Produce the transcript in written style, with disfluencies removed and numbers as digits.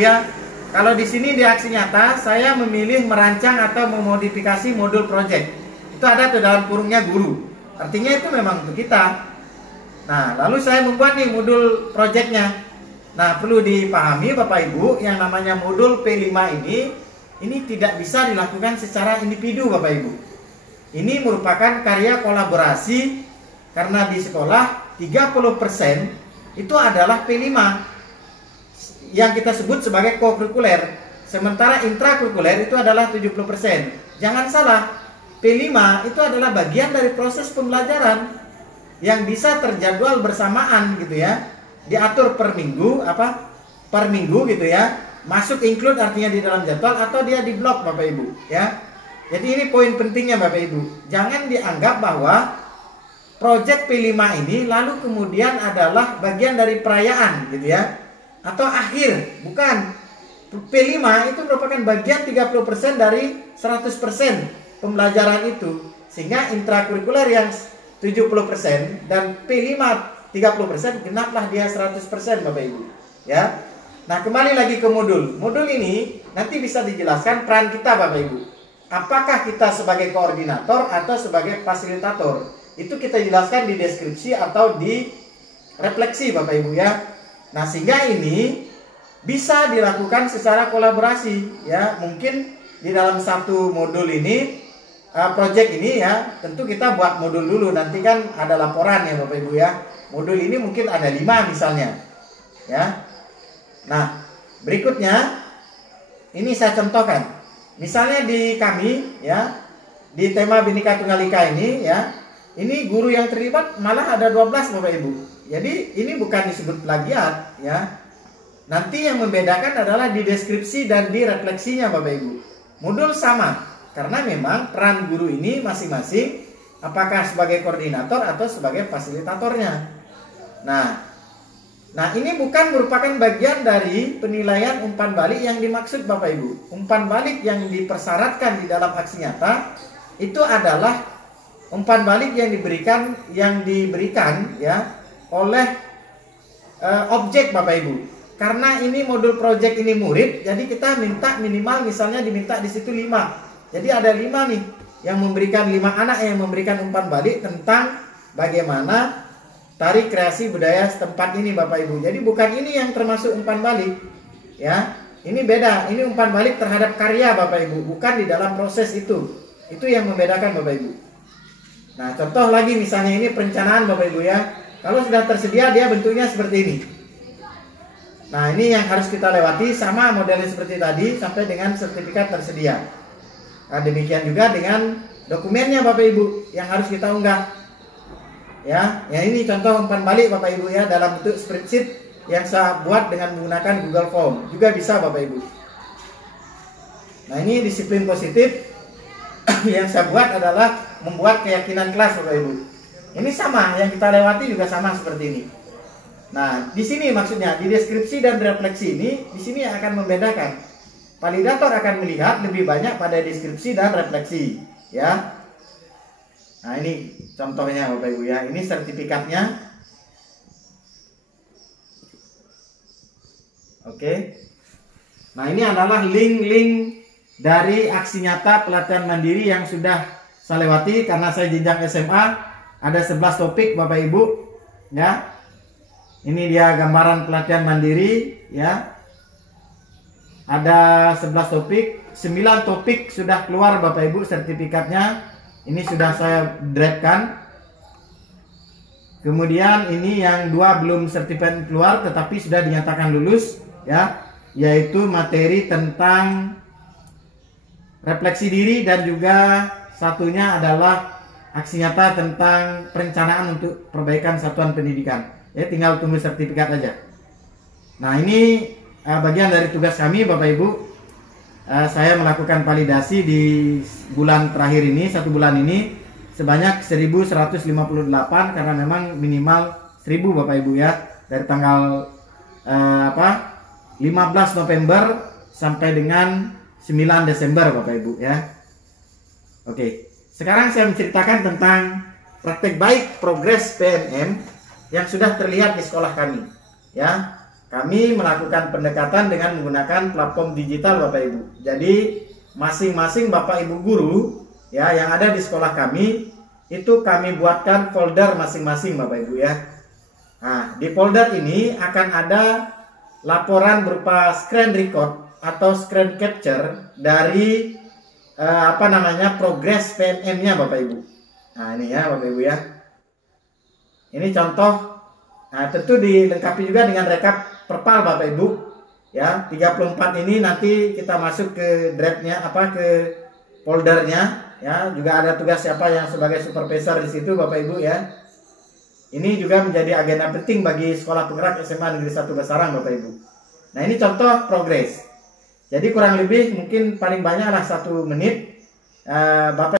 Ibu ya. Kalau di sini di aksi nyata saya memilih merancang atau memodifikasi modul project. Itu ada tuh dalam kurungnya guru. Artinya itu memang untuk kita. Nah, lalu saya membuat nih modul projectnya. Nah, perlu dipahami Bapak Ibu, yang namanya modul P5 ini tidak bisa dilakukan secara individu Bapak Ibu. Ini merupakan karya kolaborasi, karena di sekolah 30% itu adalah P5 yang kita sebut sebagai kokurikuler. Sementara intrakurikuler itu adalah 70%. Jangan salah, P5 itu adalah bagian dari proses pembelajaran yang bisa terjadwal bersamaan gitu ya. Diatur per minggu, per minggu gitu ya. Masuk include artinya di dalam jadwal, atau dia di blok Bapak Ibu ya. Jadi ini poin pentingnya Bapak Ibu. Jangan dianggap bahwa project P5 ini lalu kemudian adalah bagian dari perayaan gitu ya, atau akhir. Bukan. P5 itu merupakan bagian 30% dari 100% pembelajaran itu. Sehingga intrakurikuler yang 70% dan P5 30%, genaplah dia 100% Bapak Ibu ya. Nah, kembali lagi ke modul. Modul ini nanti bisa dijelaskan peran kita Bapak Ibu. Apakah kita sebagai koordinator atau sebagai fasilitator? Itu kita jelaskan di deskripsi atau di refleksi Bapak Ibu ya. Nah, sehingga ini bisa dilakukan secara kolaborasi ya. Mungkin di dalam satu modul ini, project ini ya, tentu kita buat modul dulu. Nanti kan ada laporan ya Bapak Ibu ya. Modul ini mungkin ada 5 misalnya ya. Nah, berikutnya ini saya contohkan. Misalnya di kami ya, di tema Bhinneka Tunggal Ika ini ya, ini guru yang terlibat malah ada 12 Bapak Ibu. Jadi ini bukan disebut plagiat ya. Nanti yang membedakan adalah di deskripsi dan di refleksinya Bapak Ibu. Modul sama, karena memang peran guru ini masing-masing, apakah sebagai koordinator atau sebagai fasilitatornya. Nah ini bukan merupakan bagian dari penilaian umpan balik yang dimaksud Bapak Ibu. Umpan balik yang dipersyaratkan di dalam aksi nyata itu adalah umpan balik yang diberikan ya oleh objek Bapak Ibu. Karena ini modul project ini murid, jadi kita minta minimal misalnya diminta di situ 5. Jadi ada 5 nih yang memberikan 5 anak yang memberikan umpan balik tentang bagaimana tari kreasi budaya setempat ini Bapak Ibu. Jadi bukan ini yang termasuk umpan balik ya. Ini beda, ini umpan balik terhadap karya Bapak Ibu, bukan di dalam proses itu. Itu yang membedakan Bapak Ibu. Nah, contoh lagi misalnya ini perencanaan Bapak Ibu ya. Kalau sudah tersedia dia bentuknya seperti ini. Nah, ini yang harus kita lewati, sama modelnya seperti tadi sampai dengan sertifikat tersedia. Nah, demikian juga dengan dokumennya Bapak Ibu yang harus kita unggah. Ya ini contoh umpan balik Bapak Ibu ya, dalam bentuk spreadsheet yang saya buat dengan menggunakan Google Form. Juga bisa Bapak Ibu. Nah, ini disiplin positif yang saya buat adalah membuat keyakinan kelas Bapak Ibu. Ini sama, yang kita lewati juga sama seperti ini. Nah, di sini maksudnya di deskripsi dan refleksi ini, di sini yang akan membedakan. Validator akan melihat lebih banyak pada deskripsi dan refleksi, ya. Nah, ini contohnya Bapak Ibu ya. Ini sertifikatnya. Oke. Nah, ini adalah link-link dari aksi nyata pelatihan mandiri yang sudah saya lewati karena saya jenjang SMA. Ada 11 topik Bapak Ibu, ya. Ini dia gambaran pelatihan mandiri ya. Ada 11 topik, 9 topik sudah keluar Bapak Ibu sertifikatnya. Ini sudah saya drive-kan. Kemudian ini yang 2 belum sertifikat keluar tetapi sudah dinyatakan lulus ya, yaitu materi tentang refleksi diri dan juga satunya adalah aksi nyata tentang perencanaan untuk perbaikan satuan pendidikan. Ya, tinggal tunggu sertifikat aja. Nah, ini bagian dari tugas kami Bapak Ibu. Saya melakukan validasi di bulan terakhir ini, 1 bulan ini sebanyak 1158 karena memang minimal 1000 Bapak Ibu ya, dari tanggal 15 November sampai dengan 9 Desember Bapak Ibu ya. Oke, sekarang saya menceritakan tentang praktek baik progres PNM yang sudah terlihat di sekolah kami ya. kami melakukan pendekatan dengan menggunakan platform digital Bapak Ibu. Jadi masing-masing Bapak Ibu guru ya yang ada di sekolah kami itu kami buatkan folder masing-masing Bapak Ibu ya. Nah, di folder ini akan ada laporan berupa screen record atau screen capture dari progres PMM-nya Bapak Ibu. Nah, ini ya Bapak Ibu ya. Ini contoh. Nah, tentu dilengkapi juga dengan rekap perpal Bapak Ibu. Ya, 34 ini nanti kita masuk ke drive-nya ke foldernya ya. Juga ada tugas siapa yang sebagai supervisor di situ Bapak Ibu ya. Ini juga menjadi agenda penting bagi Sekolah Penggerak SMA Negeri 1 Basarang Bapak Ibu. Nah, ini contoh progres. Jadi kurang lebih mungkin paling banyak lah 1 menit Bapak